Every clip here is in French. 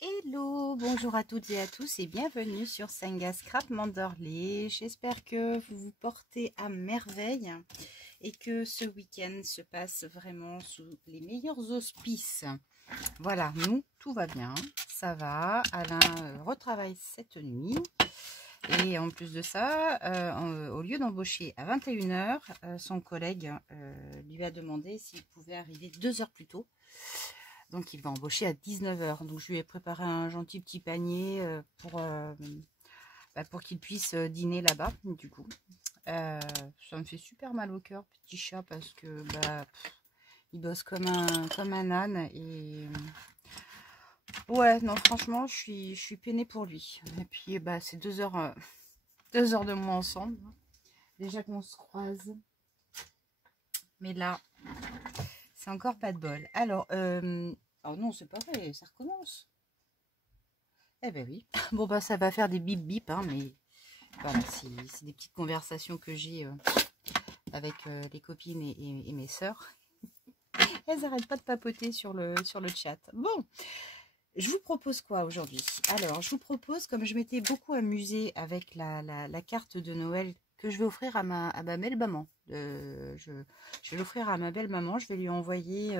Hello, bonjour à toutes et à tous et bienvenue sur Senga Scrap Manderley. J'espère que vous vous portez à merveille et que ce week-end se passe vraiment sous les meilleurs auspices. Voilà, nous, tout va bien, ça va. Alain retravaille cette nuit. Et en plus de ça, au lieu d'embaucher à 21 h, son collègue lui a demandé s'il pouvait arriver 2 heures plus tôt. Donc il va embaucher à 19 h. Donc je lui ai préparé un gentil petit panier pour qu'il puisse dîner là-bas. Du coup, ça me fait super mal au cœur, petit chat, parce que il bosse comme un âne. Et ouais, non, franchement, je suis peinée pour lui. Et puis c'est 2 heures de moins ensemble. Déjà qu'on se croise. Mais là, c'est encore pas de bol. Alors, oh non, c'est pas vrai, ça recommence. Eh ben oui. Bon, ça va faire des bip bip, hein, mais voilà, c'est des petites conversations que j'ai avec les copines et mes sœurs. Elles n'arrêtent pas de papoter sur le chat. Bon, je vous propose quoi aujourd'hui? Alors, je vous propose, comme je m'étais beaucoup amusée avec la carte de Noël que je vais offrir à ma belle maman. Je vais l'offrir à ma belle maman. Je vais lui envoyer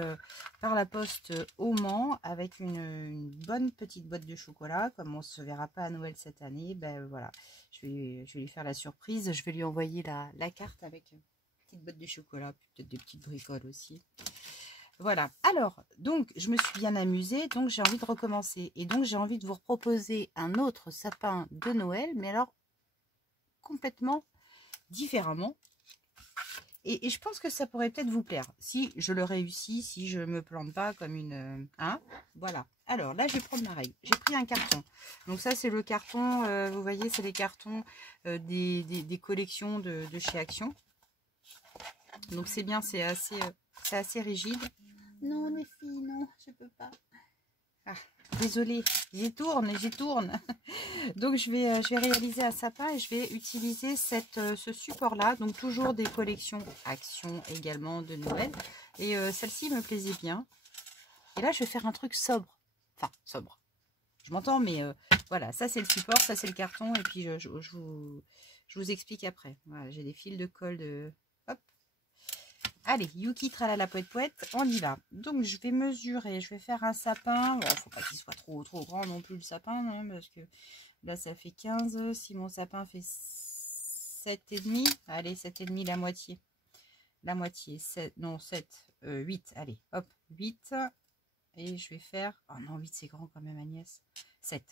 par la poste au Mans avec une bonne petite boîte de chocolat. Comme on ne se verra pas à Noël cette année, voilà, je vais lui faire la surprise. Je vais lui envoyer la carte avec une petite boîte de chocolat, peut-être des petites bricoles aussi. Voilà, alors, donc, je me suis bien amusée, donc j'ai envie de recommencer. Et donc, j'ai envie de vous proposer un autre sapin de Noël, mais alors, complètement différemment. Et je pense que ça pourrait peut-être vous plaire, si je le réussis, si je me plante pas comme une... hein, voilà. Alors, là, je vais prendre ma règle. J'ai pris un carton. Donc, ça, c'est le carton, vous voyez, c'est les cartons des collections de chez Action. Donc, c'est bien, c'est assez rigide. Non, les filles, non, je peux pas. Ah, désolée, j'y tourne. Donc, je vais réaliser un sapin et je vais utiliser ce support-là. Donc, toujours des collections Action également de Noël. Et celle-ci me plaisait bien. Et là, je vais faire un truc sobre. Enfin, sobre. Je m'entends, mais voilà, ça, c'est le support, ça, c'est le carton. Et puis, je vous explique après. Voilà, j'ai des fils de colle de... Hop. Allez, Yuki tralala poète poète, on y va. Donc je vais mesurer, je vais faire un sapin. Bon, faut pas qu'il soit trop grand non plus le sapin, hein, parce que là ça fait 15. Si mon sapin fait 7,5, allez, 7,5 la moitié. La moitié, 7, non 7, 8, allez, hop, 8. Et je vais faire, oh non, 8 c'est grand quand même Agnès. 7.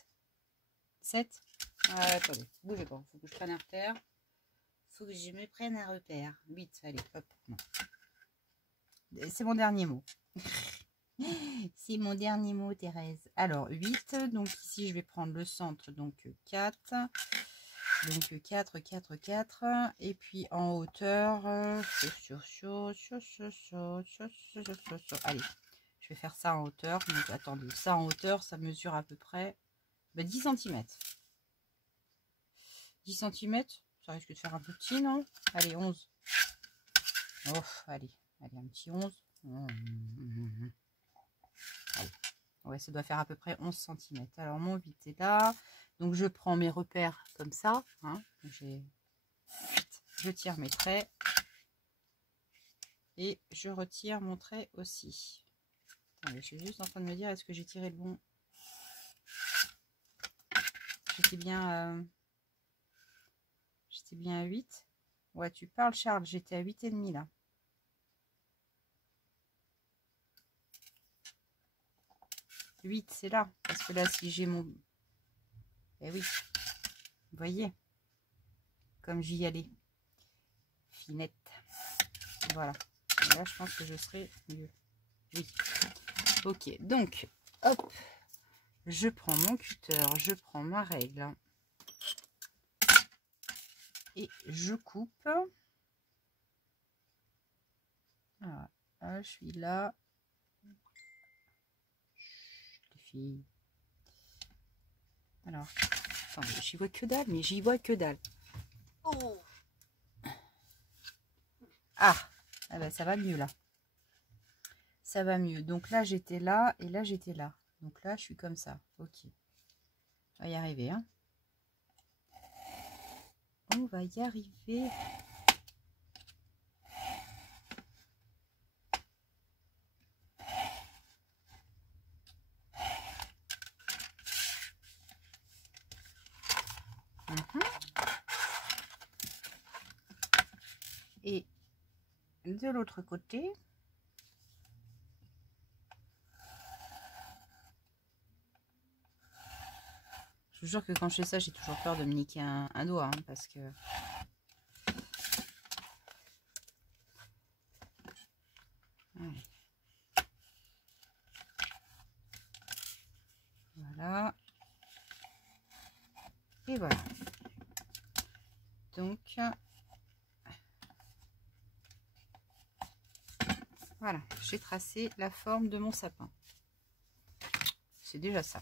7. Attendez, bougez pas, faut que je prenne un repère. Faut que je me prenne un repère. 8, allez, hop, non. C'est mon dernier mot. C'est mon dernier mot, Thérèse. Alors, 8. Donc, ici, je vais prendre le centre. Donc, 4. Donc, 4, 4, 4. Et puis, en hauteur... allez, je vais faire ça en hauteur. Donc, attendez, ça en hauteur, ça mesure à peu près 10 cm. 10 cm, ça risque de faire un peu petit, non? Allez, 11. Oh, allez, un petit 11. Allez. Ouais, ça doit faire à peu près 11 cm. Alors, mon 8 est là. Donc, je prends mes repères comme ça. Hein. Je tire mes traits. Et je retire mon trait aussi. Attendez, je suis juste en train de me dire, est-ce que j'ai tiré le bon? J'étais bien à 8. Ouais, tu parles, Charles. J'étais à 8,5 là. C'est là, parce que là, si j'ai mon... Eh oui, vous voyez, comme j'y allais. Finette. Voilà. Et là, je pense que je serai mieux. Oui. Ok, donc, hop, je prends mon cutter, je prends ma règle. Et je coupe. Voilà, je suis là. Les filles. Alors, attendez, j'y vois que dalle, mais j'y vois que dalle. Oh. Ah, ben ça va mieux là. Ça va mieux. Donc là, j'étais là et là, j'étais là. Donc là, je suis comme ça. Ok. On va y arriver. Hein. On va y arriver. Et de l'autre côté, je vous jure que quand je fais ça, j'ai toujours peur de me niquer un doigt, hein, parce que... Ouais. Voilà. Et voilà. Donc, voilà, j'ai tracé la forme de mon sapin. C'est déjà ça.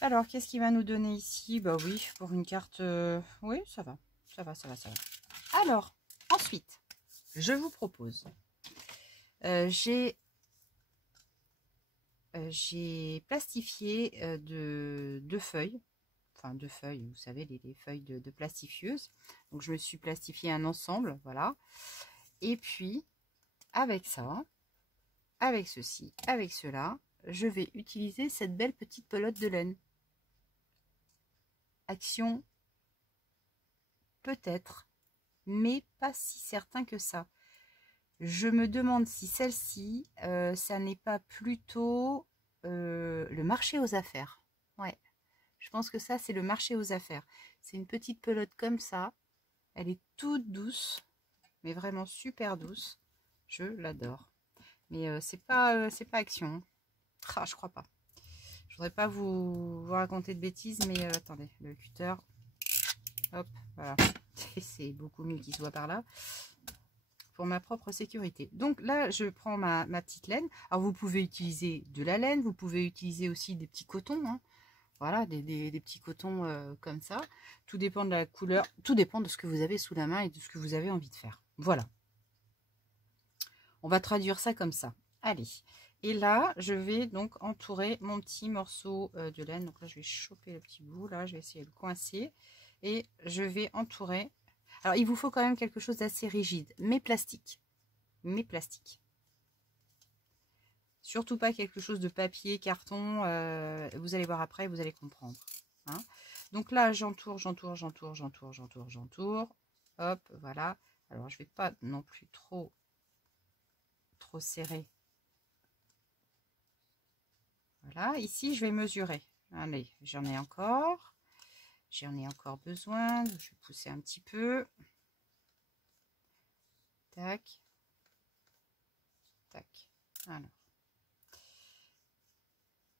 Alors, qu'est-ce qu'il va nous donner ici? Bah oui, pour une carte, oui, ça va. Ça va. Alors, ensuite, je vous propose, j'ai plastifié deux feuilles. Enfin, deux feuilles, vous savez, les feuilles de plastifieuse. Donc, je me suis plastifié un ensemble, voilà. Et puis, avec ça, avec ceci, avec cela, je vais utiliser cette belle petite pelote de laine. Action, peut-être, mais pas si certain que ça. Je me demande si celle-ci, ça n'est pas plutôt le marché aux affaires. Ouais, je pense que ça, c'est le marché aux affaires. C'est une petite pelote comme ça. Elle est toute douce, mais vraiment super douce. Je l'adore. Mais c'est pas Action. Ah, je crois pas. Je voudrais pas vous raconter de bêtises, mais attendez, le cutter. Hop, voilà. C'est beaucoup mieux qu'il soit par là. Pour ma propre sécurité. Donc là, je prends ma petite laine. Alors, vous pouvez utiliser de la laine. Vous pouvez utiliser aussi des petits cotons. Hein. Voilà, des petits cotons comme ça. Tout dépend de la couleur. Tout dépend de ce que vous avez sous la main et de ce que vous avez envie de faire. Voilà. On va traduire ça comme ça. Allez. Et là, je vais donc entourer mon petit morceau de laine. Donc là, je vais choper le petit bout. Là, je vais essayer de le coincer. Et je vais entourer. Alors, il vous faut quand même quelque chose d'assez rigide, mais plastique. Mais plastique. Surtout pas quelque chose de papier, carton. Vous allez voir après, vous allez comprendre. Hein. Donc là, j'entoure. Hop, voilà. Alors, je vais pas non plus trop serrer. Voilà, ici, je vais mesurer. Allez, j'en ai encore. J'en ai encore besoin. Je vais pousser un petit peu. Tac. Tac. Alors.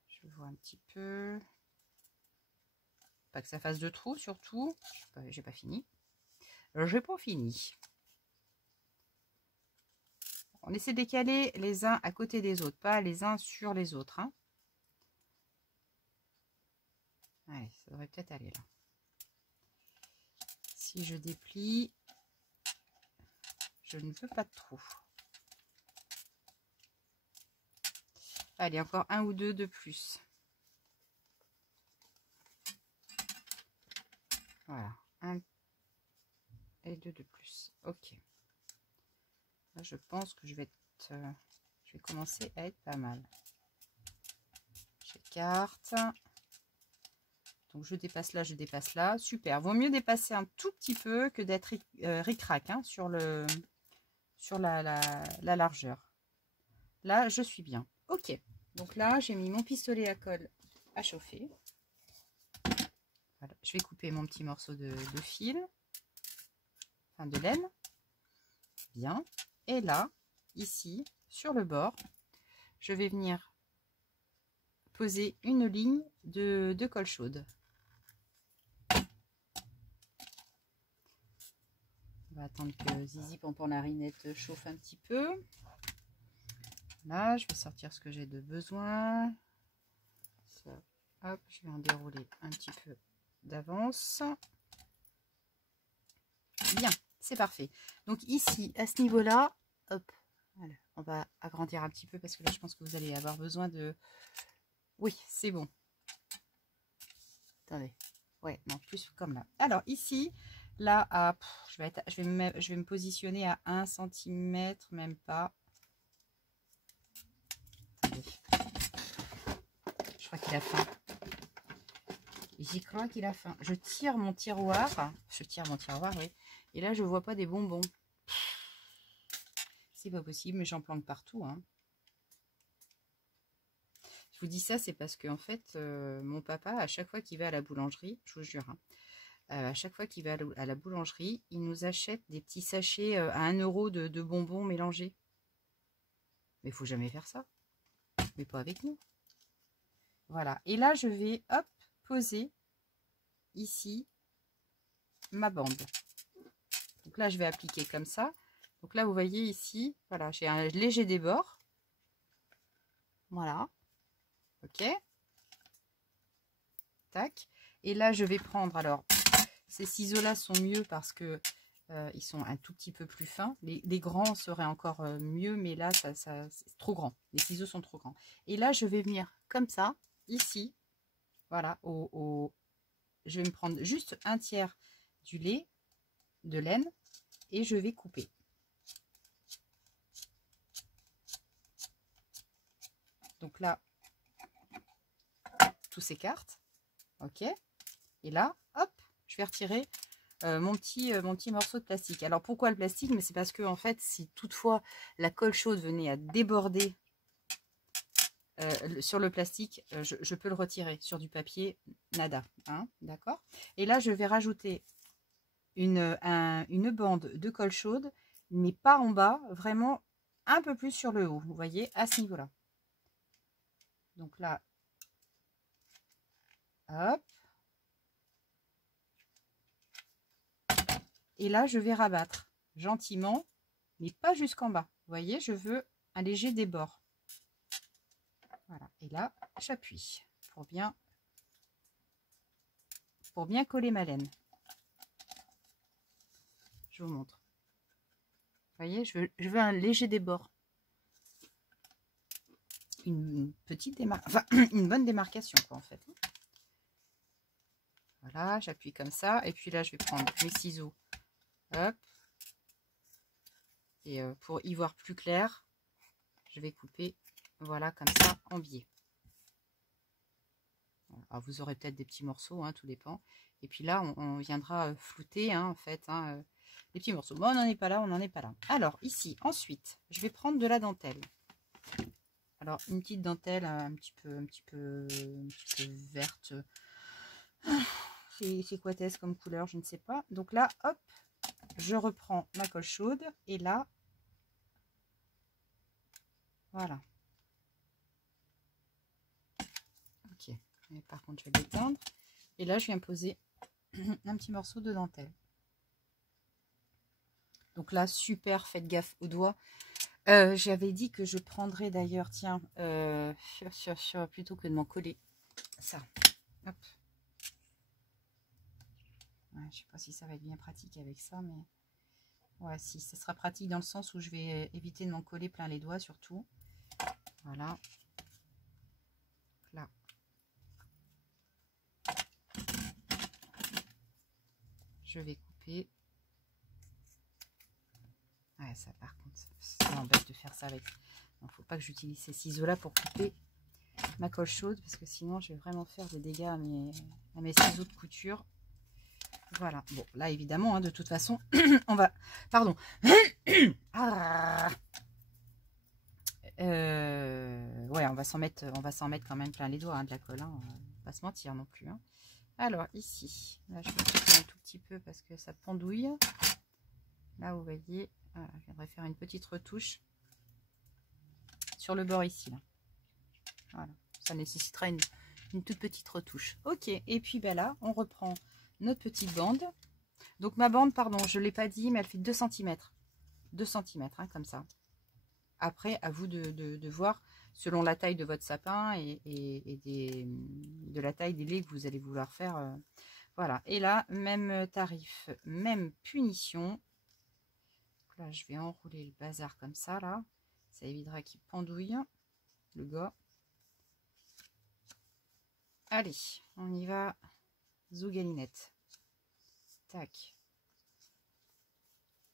Je vois un petit peu. Pas que ça fasse de trous, surtout. J'ai pas fini. J'ai pas fini. On essaie de caler les uns à côté des autres, pas les uns sur les autres. Hein. Allez, ça devrait peut-être aller là. Si je déplie, je ne veux pas de trous. Allez, encore un ou deux de plus. Voilà, un et deux de plus. Ok. Là, je pense que je vais commencer à être pas mal. J'écarte. Donc, je dépasse là. Super. Vaut mieux dépasser un tout petit peu que d'être ric-rac hein, sur la largeur. Là, je suis bien. Ok. Donc là, j'ai mis mon pistolet à colle à chauffer. Voilà. Je vais couper mon petit morceau de fil. Enfin, de laine. Bien. Et là, ici, sur le bord, je vais venir poser une ligne de colle chaude. On va attendre que Zizi Pomponnarinette chauffe un petit peu. Là, je vais sortir ce que j'ai de besoin. Ça, hop, je vais en dérouler un petit peu d'avance. Bien, c'est parfait. Donc ici, à ce niveau-là, hop, Voilà. On va agrandir un petit peu parce que là, je pense que vous allez avoir besoin de... Oui, c'est bon. Attendez. Ouais, non, plus comme là. Alors, ici, là, à, je vais me positionner à 1 cm, même pas. Attendez. Je crois qu'il a faim. J'y crois qu'il a faim. Je tire mon tiroir. Je tire mon tiroir, oui. Et là, je vois pas des bonbons. C'est pas possible, mais j'en planque partout, hein. Je vous dis ça, c'est parce que en fait, mon papa, à chaque fois qu'il va à la boulangerie, je vous jure, hein, à chaque fois qu'il va à la boulangerie, il nous achète des petits sachets à 1 euro de bonbons mélangés. Mais il faut jamais faire ça. Mais pas avec nous. Voilà. Et là, je vais, hop, poser ici ma bande. Donc là, je vais appliquer comme ça. Donc là, vous voyez ici, voilà, j'ai un léger débord. Voilà. Ok. Tac. Et là, je vais prendre, alors, ces ciseaux-là sont mieux parce que ils sont un tout petit peu plus fins. Les grands seraient encore mieux, mais là, c'est trop grand. Les ciseaux sont trop grands. Et là, je vais venir comme ça, ici, voilà, je vais me prendre juste un tiers du lait, de laine, et je vais couper. Donc là, tout s'écarte. Ok. Et là, hop, je vais retirer mon petit morceau de plastique. Alors pourquoi le plastique? Mais c'est parce que en fait, si toutefois la colle chaude venait à déborder sur le plastique, je peux le retirer. Sur du papier, nada, hein, d'accord. Et là, je vais rajouter une bande de colle chaude, mais pas en bas, vraiment un peu plus sur le haut, vous voyez, à ce niveau là. Donc là, hop, et là je vais rabattre gentiment, mais pas jusqu'en bas, vous voyez, je veux un léger débord. Voilà. Et là j'appuie pour bien coller ma laine. Je vous montre, vous voyez, je veux un léger débord, une petite démarcation, enfin une bonne démarcation quoi en fait. Voilà, j'appuie comme ça, et puis là je vais prendre mes ciseaux, hop, et pour y voir plus clair, je vais couper, voilà, comme ça, en biais. Alors vous aurez peut-être des petits morceaux, hein, tout dépend. Et puis là, on viendra flouter, hein, en fait, hein, les petits morceaux. Bon, on n'en est pas là, on n'en est pas là. Alors ici, ensuite, je vais prendre de la dentelle. Alors une petite dentelle un petit peu verte. C'est quoi est-ce comme couleur, je ne sais pas. Donc là, hop, je reprends ma colle chaude et là, voilà. Ok. Et par contre, je vais l'éteindre. Et là, je viens poser un petit morceau de dentelle. Donc là, super, faites gaffe aux doigts. J'avais dit que je prendrais d'ailleurs, tiens, plutôt que de m'en coller, ça. Hop. Ouais, je sais pas si ça va être bien pratique avec ça, mais ouais, si, ça sera pratique dans le sens où je vais éviter de m'en coller plein les doigts surtout. Voilà. Là. Je vais couper. Ouais, ça par contre, ça m'embête de faire ça avec. Il ne faut pas que j'utilise ces ciseaux-là pour couper ma colle chaude, parce que sinon je vais vraiment faire des dégâts à mes ciseaux de couture. Voilà. Bon, là évidemment, hein, de toute façon, on va... Pardon. Ah. Ouais, on va s'en mettre quand même plein les doigts, hein, de la colle. Hein, on va pas se mentir non plus. Hein. Alors ici, là je vais couper un tout petit peu parce que ça pendouille. Là vous voyez, voilà, je viendrai faire une petite retouche sur le bord ici. Là. Voilà, ça nécessitera une toute petite retouche. Ok, et puis ben là, on reprend notre petite bande. Donc ma bande, pardon, je ne l'ai pas dit, mais elle fait 2 cm. 2 cm, hein, comme ça. Après, à vous de voir selon la taille de votre sapin et de la taille des laits que vous allez vouloir faire. Voilà. Et là, même tarif, même punition. Donc là, je vais enrouler le bazar comme ça, là. Ça évitera qu'il pendouille, le gars. Allez, on y va. Zougalinette. Tac.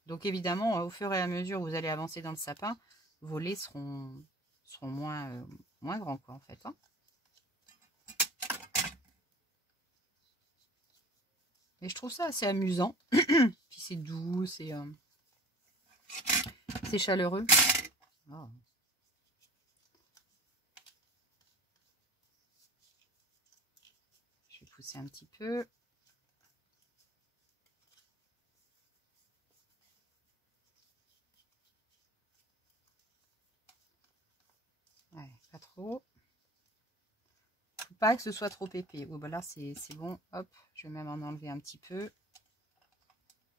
Donc évidemment, au fur et à mesure où vous allez avancer dans le sapin, vos laits seront moins grands, quoi, en fait. Hein. Et je trouve ça assez amusant. Puis c'est doux, c'est chaleureux. Oh. Je vais pousser un petit peu. Ouais, pas trop. Faut pas que ce soit trop épais. Oh, bah là, c'est bon. Hop, je vais même en enlever un petit peu.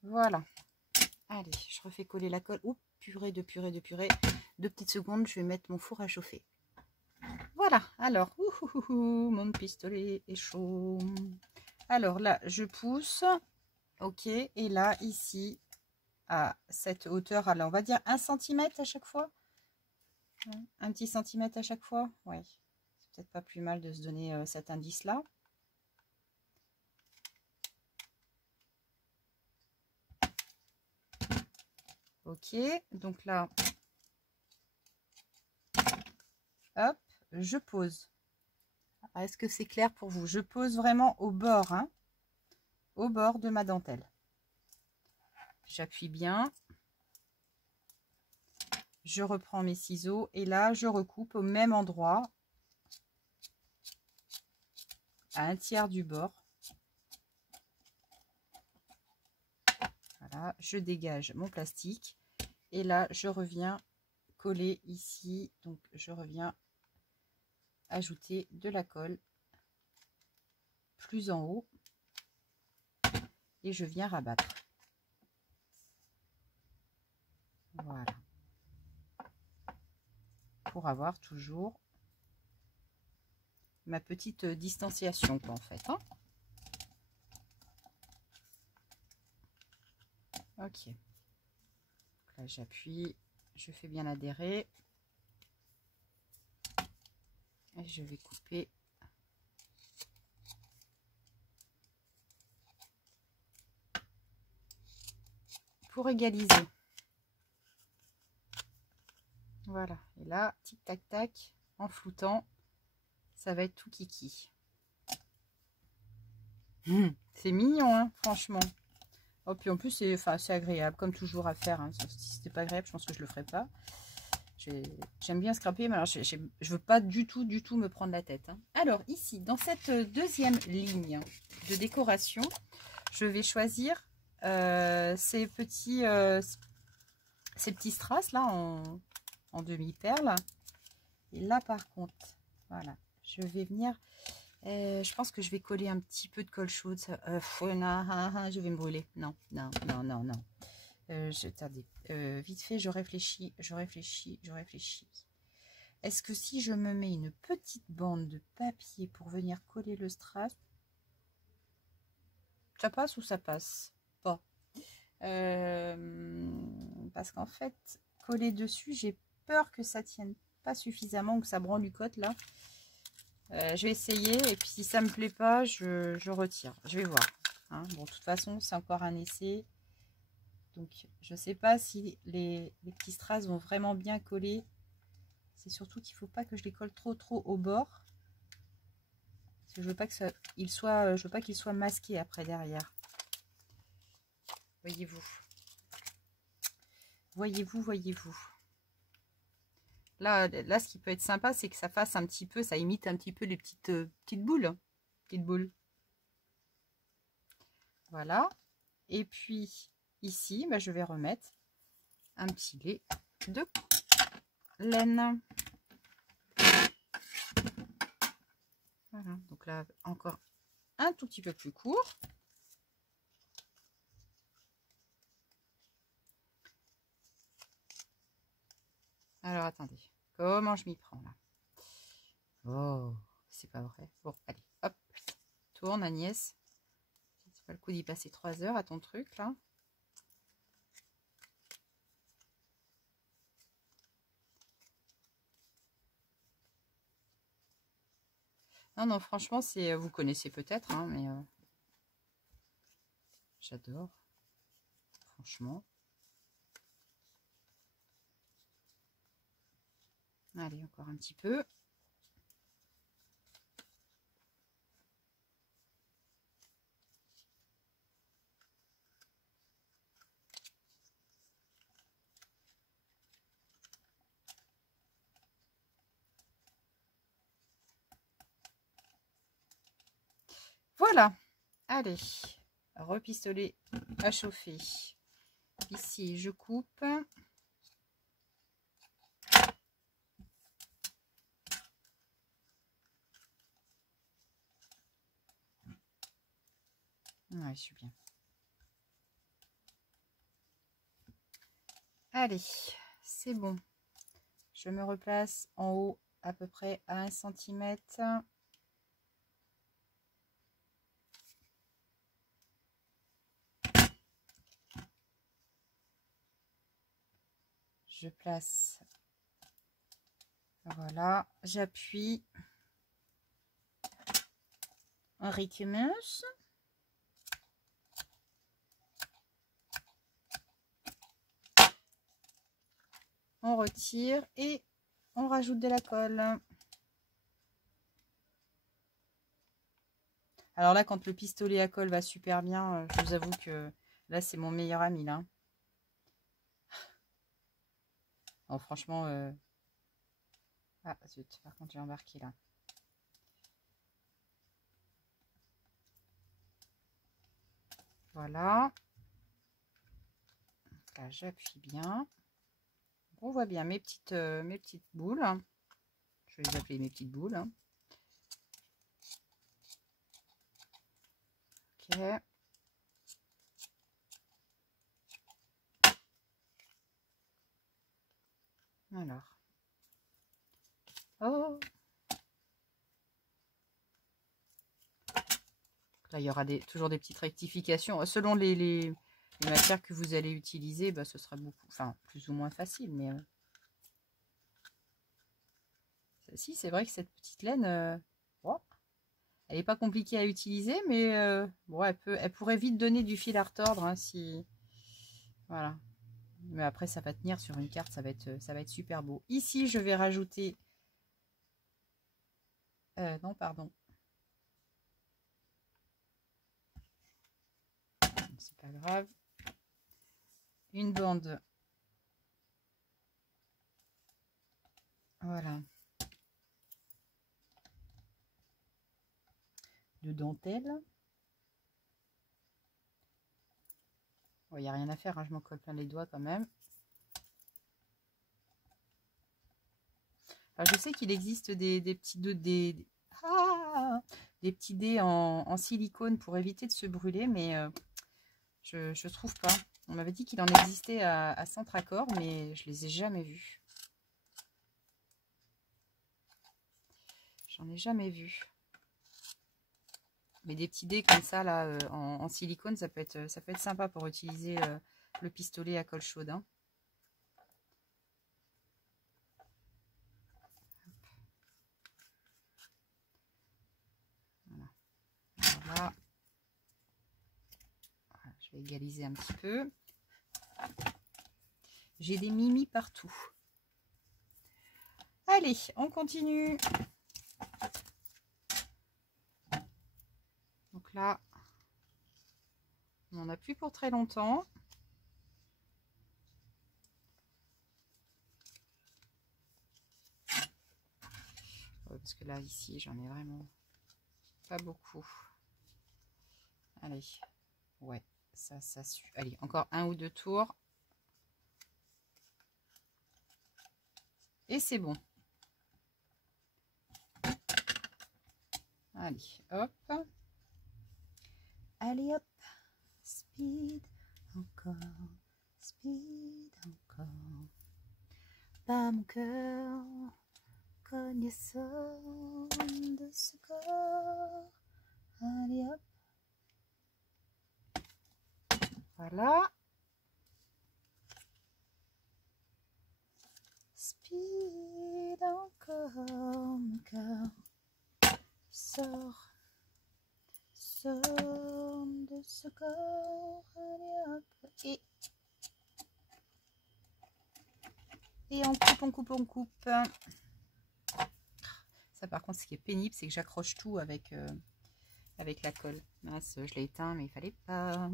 Voilà. Allez, je refais coller la colle. Oups, purée de purée de purée. 2 petites secondes, je vais mettre mon four à chauffer. Voilà, alors, mon pistolet est chaud. Alors là, je pousse. Ok, et là, ici, à cette hauteur, alors on va dire 1 cm à chaque fois. Un petit centimètre à chaque fois. Oui, c'est peut-être pas plus mal de se donner cet indice-là. Ok, donc là, hop, je pose. Est-ce que c'est clair pour vous? Je pose vraiment au bord, hein, au bord de ma dentelle. J'appuie bien. Je reprends mes ciseaux et là, je recoupe au même endroit, à 1/3 du bord. Voilà, je dégage mon plastique et là, je reviens coller ici. Donc, je reviens ajouter de la colle plus en haut et je viens rabattre. Voilà. Pour avoir toujours ma petite distanciation, quoi, en fait. Hein. Ok. Donc là, j'appuie, je fais bien adhérer. Et je vais couper. Pour égaliser. Voilà. Et là, tic tac tac, en floutant, ça va être tout kiki. C'est mignon, hein, franchement. Oh, puis en plus, c'est agréable, comme toujours à faire. Hein. Si c'était pas agréable, je pense que je le ferais pas. J'aime bien scraper, mais alors je veux pas du tout me prendre la tête. Hein. Alors ici, dans cette deuxième ligne de décoration, je vais choisir ces petits strass là en demi-perle. Et là par contre, voilà, je vais venir, je pense que je vais coller un petit peu de colle chaude. Je vais me brûler. Non. Attendez, vite fait, je réfléchis. Est-ce que si je me mets une petite bande de papier pour venir coller le strass, ça passe ou ça passe pas? Parce qu'en fait, coller dessus, j'ai peur que ça tienne pas suffisamment ou que ça branle-cote là. Je vais essayer et puis si ça me plaît pas, je retire. Je vais voir. Hein. Bon, de toute façon, c'est encore un essai. Donc, je sais pas si les petits strass vont vraiment bien coller. C'est surtout qu'il faut pas que je les colle trop au bord. Parce que je veux pas que je veux pas qu'il soit masqué après derrière. Voyez-vous. Là, ce qui peut être sympa, c'est que ça fasse un petit peu, ça imite un petit peu les petites boules. Voilà. Et puis, ici, bah, je vais remettre un petit lait de laine. Voilà. Donc là, encore un tout petit peu plus court. Alors, attendez. Comment je m'y prends, là? Oh, c'est pas vrai. Bon, allez, hop. Tourne, Agnès. C'est pas le coup d'y passer 3 heures à ton truc, là. Non, non, franchement, c'est, vous connaissez peut-être, hein, mais j'adore. Franchement. Allez, encore un petit peu. Voilà. Allez, repistolet à chauffer. Ici, je coupe. Ouais, je suis bien. Allez, c'est bon. Je me replace en haut à peu près à 1 cm. Je place. Voilà, j'appuie. On recommence. On retire et on rajoute de la colle. Alors là, quand le pistolet à colle va super bien, je vous avoue que là, c'est mon meilleur ami, là. Oh, franchement... Ah, zut, par contre, j'ai embarqué, là. Voilà. Là, j'appuie bien. On voit bien mes petites boules. Je vais les appeler mes petites boules. Ok. Alors. Oh. Là, il y aura toujours des petites rectifications. Selon les matières que vous allez utiliser, bah, ce sera beaucoup, enfin, plus ou moins facile. Mais si, c'est vrai que cette petite laine, oh, elle n'est pas compliquée à utiliser, mais bon, elle pourrait vite donner du fil à retordre, hein, si... Voilà. Mais après, ça va tenir sur une carte, ça va être super beau. Ici, je vais rajouter... non, pardon. C'est pas grave. Une bande. Voilà. De dentelle. Il n'y a rien à faire, hein, je m'en colle plein les doigts quand même. Alors, je sais qu'il existe des petits petits dés en silicone pour éviter de se brûler, mais je ne trouve pas. On m'avait dit qu'il en existait à Centracor, mais je les ai jamais vus. J'en ai jamais vu. Mais des petits dés comme ça, là, en silicone, ça peut être sympa pour utiliser le pistolet à colle chaude. Hein. Voilà. Voilà. Voilà. Je vais égaliser un petit peu. J'ai des mimis partout. Allez, on continue. Donc là, on n'en a plus pour très longtemps. Ouais, parce que là, ici, j'en ai vraiment pas beaucoup. Allez, ouais, ça suffit. Allez, encore 1 ou 2 tours. Et c'est bon. Allez, hop. Allez, hop. Speed, encore. Speed, encore. Pas mon cœur, connaissant de ce corps. Allez, hop. Voilà. Speed, encore, mon cœur. Sors. Sors de ce corps. Allez hop. Et on coupe, on coupe, on coupe. Ça par contre, ce qui est pénible, c'est que j'accroche tout avec, avec la colle. Mince, je l'ai éteint, mais il fallait pas.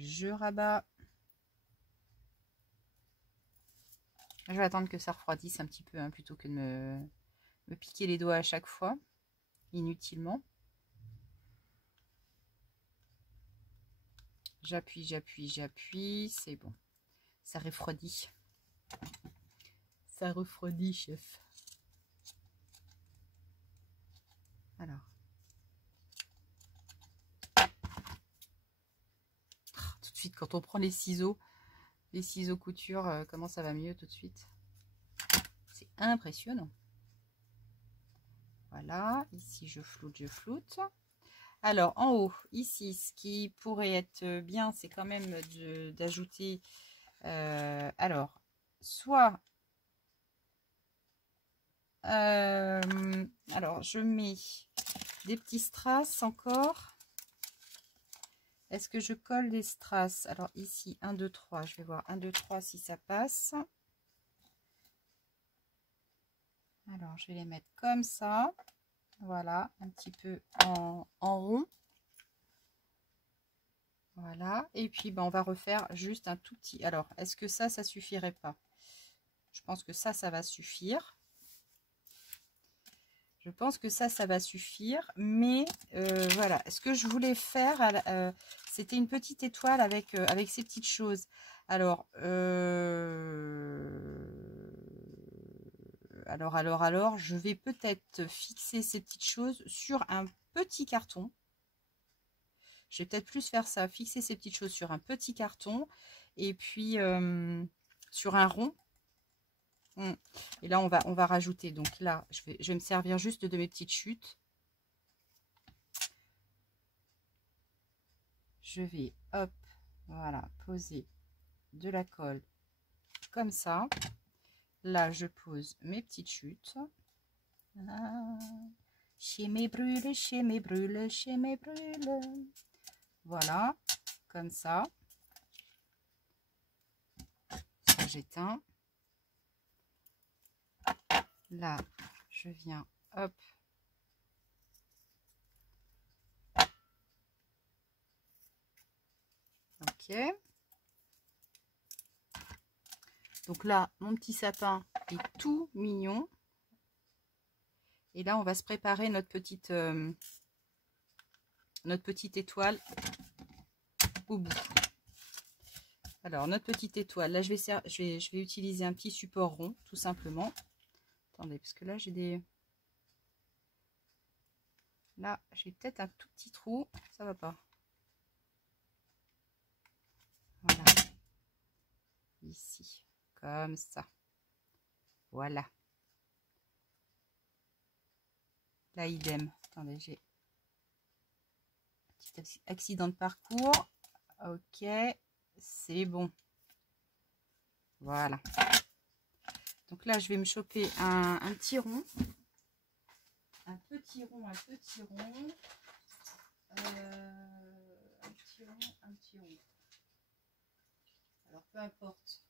Je rabats. Je vais attendre que ça refroidisse un petit peu, hein, plutôt que de me piquer les doigts à chaque fois, inutilement. J'appuie, j'appuie, j'appuie. C'est bon. Ça refroidit. Ça refroidit, chef. Alors. Tout de suite, quand on prend les ciseaux couture, comment ça va mieux tout de suite. C'est impressionnant. Voilà. Ici, je floute, je floute. Alors, en haut, ici, ce qui pourrait être bien, c'est quand même d'ajouter... alors, soit... alors, je mets des petits strass encore. Est-ce que je colle des strass? Alors, ici, 1, 2, 3. Je vais voir 1, 2, 3 si ça passe. Alors, je vais les mettre comme ça. Voilà, un petit peu en rond. Voilà, et puis ben, on va refaire juste un tout petit. Alors, est-ce que ça suffirait pas? Je pense que ça va suffire. Je pense que ça va suffire. Mais voilà, ce que je voulais faire, c'était une petite étoile avec, avec ces petites choses. Alors, je vais peut-être fixer ces petites choses sur un petit carton. Je vais peut-être plus faire ça, fixer ces petites choses sur un petit carton et puis sur un rond. Et là, on va rajouter. Donc là, je vais me servir juste de mes petites chutes. Je vais, hop, voilà, poser de la colle comme ça. Là, je pose mes petites chutes. Ah, chez mes brûles, chez mes brûles, chez mes brûles. Voilà, comme ça. Ça, j'éteins. Là, je viens, hop. Ok. Donc là, mon petit sapin est tout mignon. Et là, on va se préparer notre petite étoile au bout. Alors, notre petite étoile, là, je vais utiliser un petit support rond, tout simplement. Attendez, parce que là, j'ai des... Là, j'ai peut-être un tout petit trou. Ça va pas. Voilà. Ici. Comme ça. Voilà. Là, idem. Attendez, j'ai un petit accident de parcours. Ok. C'est bon. Voilà. Donc là, je vais me choper un petit rond. Un petit rond, un petit rond. Un petit rond, un petit rond. Alors, peu importe.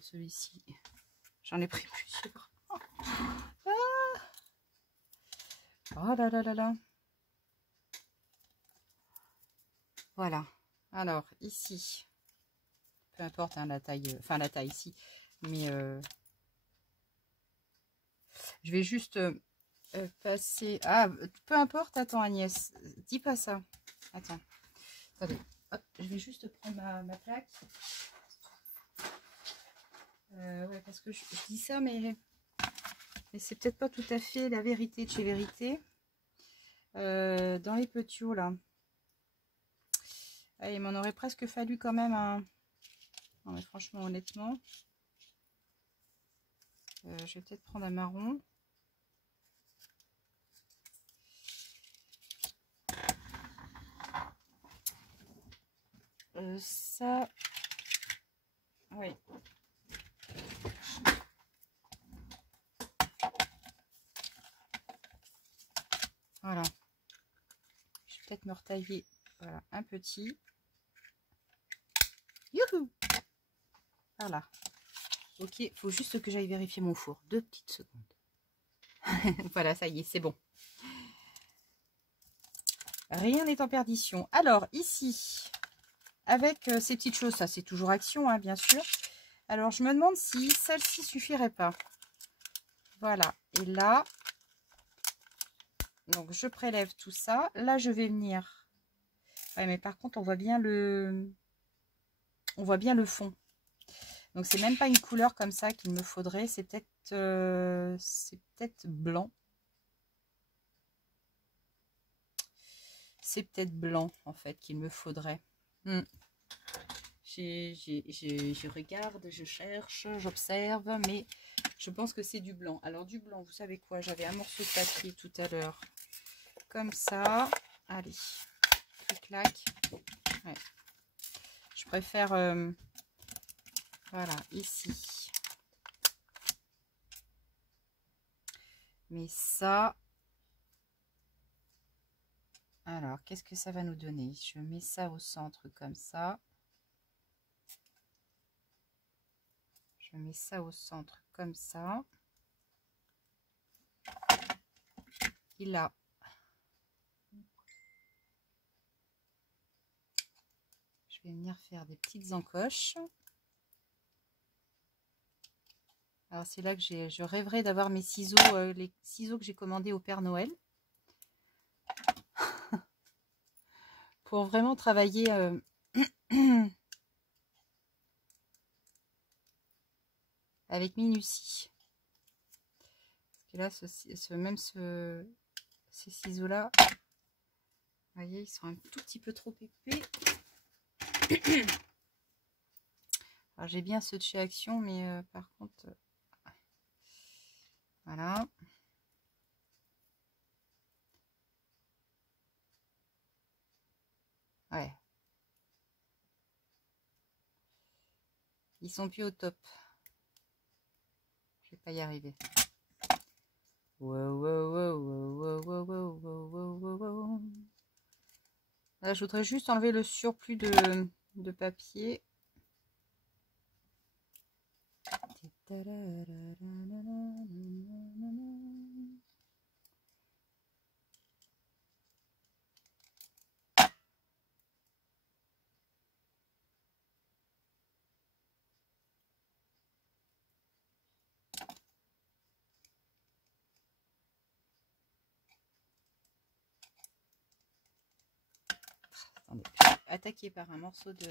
Celui-ci, j'en ai pris plusieurs. Oh là là là là. Voilà. Alors, ici, peu importe hein, la taille, enfin la taille ici, mais je vais juste passer... Ah, peu importe, attends Agnès, dis pas ça. Attends, attendez, hop, je vais juste prendre ma plaque. Ouais, parce que je dis ça, mais c'est peut-être pas tout à fait la vérité de chez Vérité. Dans les petiots, là. Ah, il m'en aurait presque fallu quand même un... Non, mais franchement, honnêtement. Je vais peut-être prendre un marron. ça, oui. Voilà. Je vais peut-être me retailler, voilà, un petit. Youhou! Voilà. Ok, il faut juste que j'aille vérifier mon four. 2 petites secondes. Voilà, ça y est, c'est bon. Rien n'est en perdition. Alors, ici, avec ces petites choses, ça c'est toujours action, hein, bien sûr. Alors, je me demande si celle-ci suffirait pas. Voilà. Et là, donc je prélève tout ça. Là, je vais venir. Ouais, mais par contre, on voit bien le fond. Donc, c'est même pas une couleur comme ça qu'il me faudrait. C'est peut-être blanc. C'est peut-être blanc, en fait, qu'il me faudrait. Je regarde, je cherche, j'observe, mais je pense que c'est du blanc. Alors, du blanc, vous savez quoi? J'avais un morceau de papier tout à l'heure. Comme ça. Allez. Clic-clac. Ouais. Je préfère... voilà, ici. Mais ça... Alors, qu'est-ce que ça va nous donner? Je mets ça au centre comme ça. Je mets ça au centre comme ça. Et là, je vais venir faire des petites encoches. Alors, c'est là que je rêverais d'avoir mes ciseaux, les ciseaux que j'ai commandés au Père Noël. Pour vraiment travailler avec minutie. Parce que là, ces ciseaux-là, vous voyez, ils sont un tout petit peu trop épais. Alors, j'ai bien ceux de chez Action, mais par contre, voilà. Ouais. Ils sont plus au top. Je vais pas y arriver. Wow, wow, wow, wow, wow, wow, wow, wow, wow. Là, je voudrais juste enlever le surplus de papier. Attendez, je suis attaquée par un morceau de...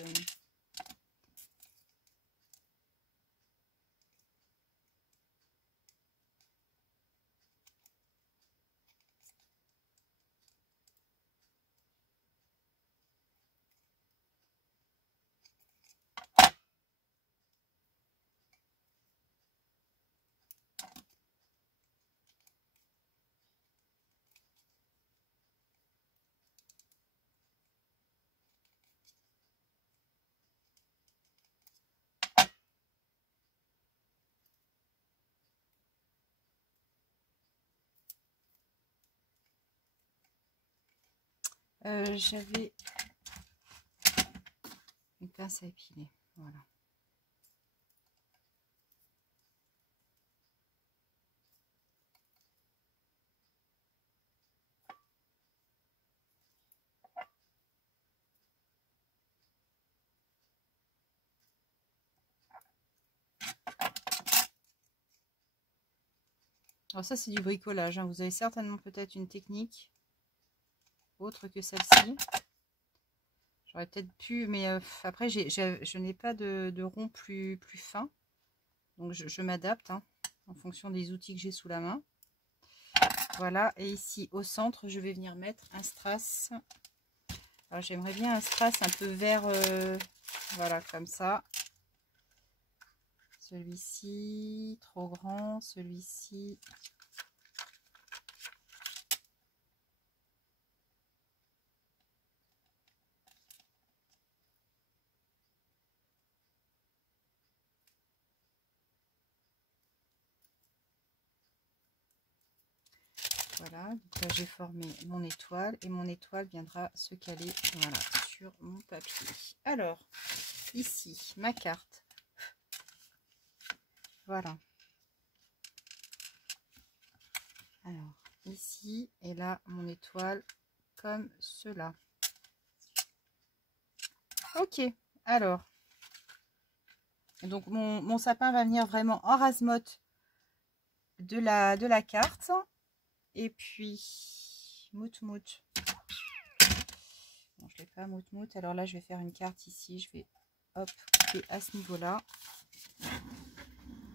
J'avais une pince à épiler. Voilà. Alors ça, c'est du bricolage, hein. Vous avez certainement peut-être une technique autre que celle-ci. J'aurais peut-être pu, mais après, je n'ai pas de rond plus fin. Donc, je m'adapte, hein, en fonction des outils que j'ai sous la main. Voilà, et ici, au centre, je vais venir mettre un strass. Alors, j'aimerais bien un strass un peu vert, voilà, comme ça. Celui-ci, trop grand. Celui-ci... Voilà, donc là j'ai formé mon étoile et mon étoile viendra se caler, voilà, sur mon papier. Alors, ici, ma carte. Voilà. Alors, ici, et là, mon étoile, comme cela. Ok, alors. Donc, mon sapin va venir vraiment en rase-motte de la carte. Et puis, mout-mout. Bon, je ne l'ai pas mout-mout. Alors là, je vais faire une carte ici. Je vais, hop, couper à ce niveau-là.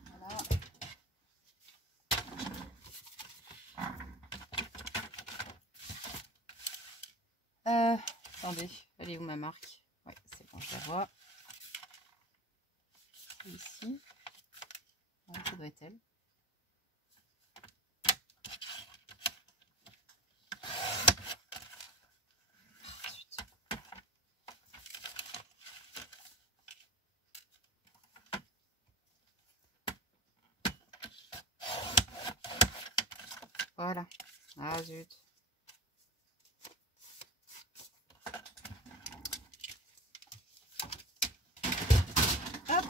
Voilà. Attendez, elle est où ma marque? Oui, c'est bon, je la vois. C'est ici. Ouais, ça doit être elle. Ensuite. Voilà. Ah zut. Hop.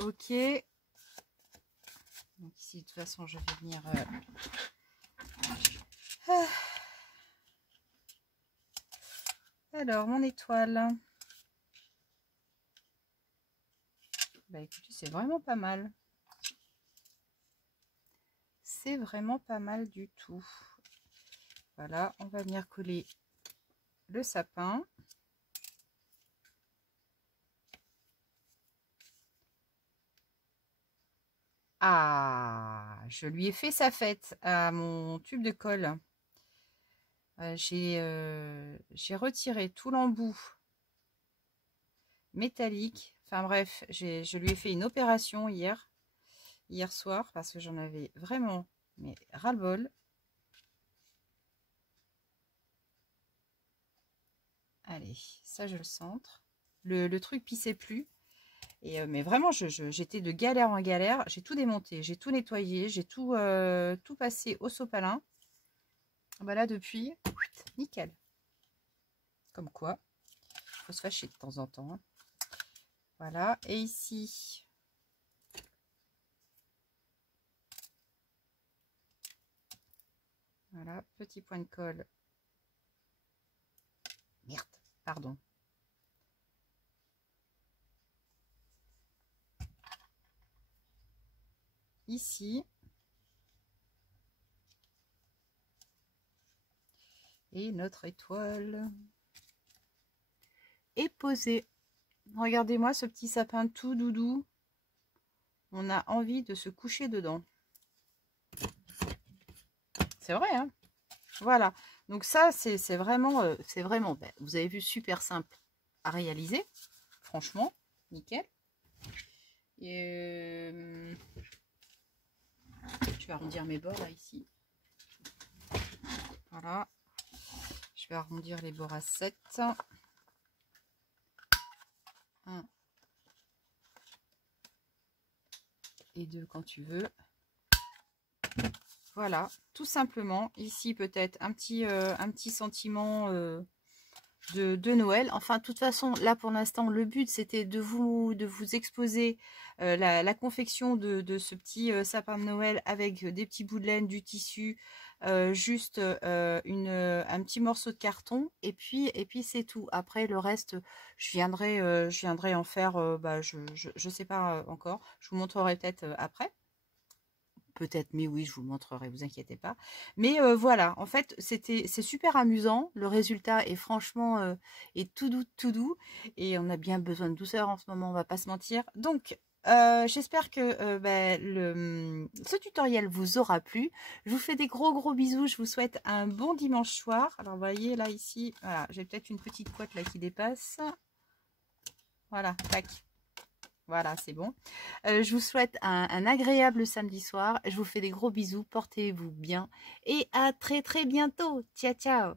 Ok. Donc ici, de toute façon, je vais venir... Alors, mon étoile. Bah écoutez, c'est vraiment pas mal. C'est vraiment pas mal du tout. Voilà, on va venir coller le sapin. Ah, je lui ai fait sa fête à mon tube de colle. J'ai retiré tout l'embout métallique. Enfin bref, je lui ai fait une opération hier soir parce que j'en avais vraiment mais ras-le-bol. Allez, ça je le centre. Le truc pissait plus. Et mais vraiment, j'étais de galère en galère. J'ai tout démonté, j'ai tout nettoyé, j'ai tout passé au sopalin. Voilà, depuis, nickel. Comme quoi, il faut se fâcher de temps en temps. Hein. Voilà, et ici, voilà, petit point de colle. Merde, pardon. Ici. Et notre étoile est posée. Regardez-moi ce petit sapin tout doudou. On a envie de se coucher dedans. C'est vrai, hein? Voilà. Donc ça, c'est vraiment, ben, vous avez vu, super simple à réaliser. Franchement, nickel. Et je vais arrondir mes bords là, ici. Voilà. Je vais arrondir les bords à 7. 1 et 2 quand tu veux. Voilà, tout simplement. Ici, peut-être un petit sentiment de Noël. Enfin, de toute façon, là, pour l'instant, le but, c'était de vous exposer la confection de ce petit sapin de Noël avec des petits bouts de laine, du tissu, juste un petit morceau de carton. Et puis c'est tout. Après, le reste, je viendrai en faire, bah, je sais pas encore. Je vous montrerai peut-être après. Peut-être, mais oui, je vous montrerai, vous inquiétez pas. Mais voilà, en fait, c'est super amusant. Le résultat est franchement est tout doux, tout doux. Et on a bien besoin de douceur en ce moment, on va pas se mentir. Donc, j'espère que ce tutoriel vous aura plu. Je vous fais des gros bisous. Je vous souhaite un bon dimanche soir. Alors, vous voyez, là, ici, voilà, j'ai peut-être une petite couette là qui dépasse. Voilà, tac. Voilà, c'est bon. Je vous souhaite un agréable samedi soir. Je vous fais des gros bisous. Portez-vous bien. Et à très bientôt. Ciao, ciao.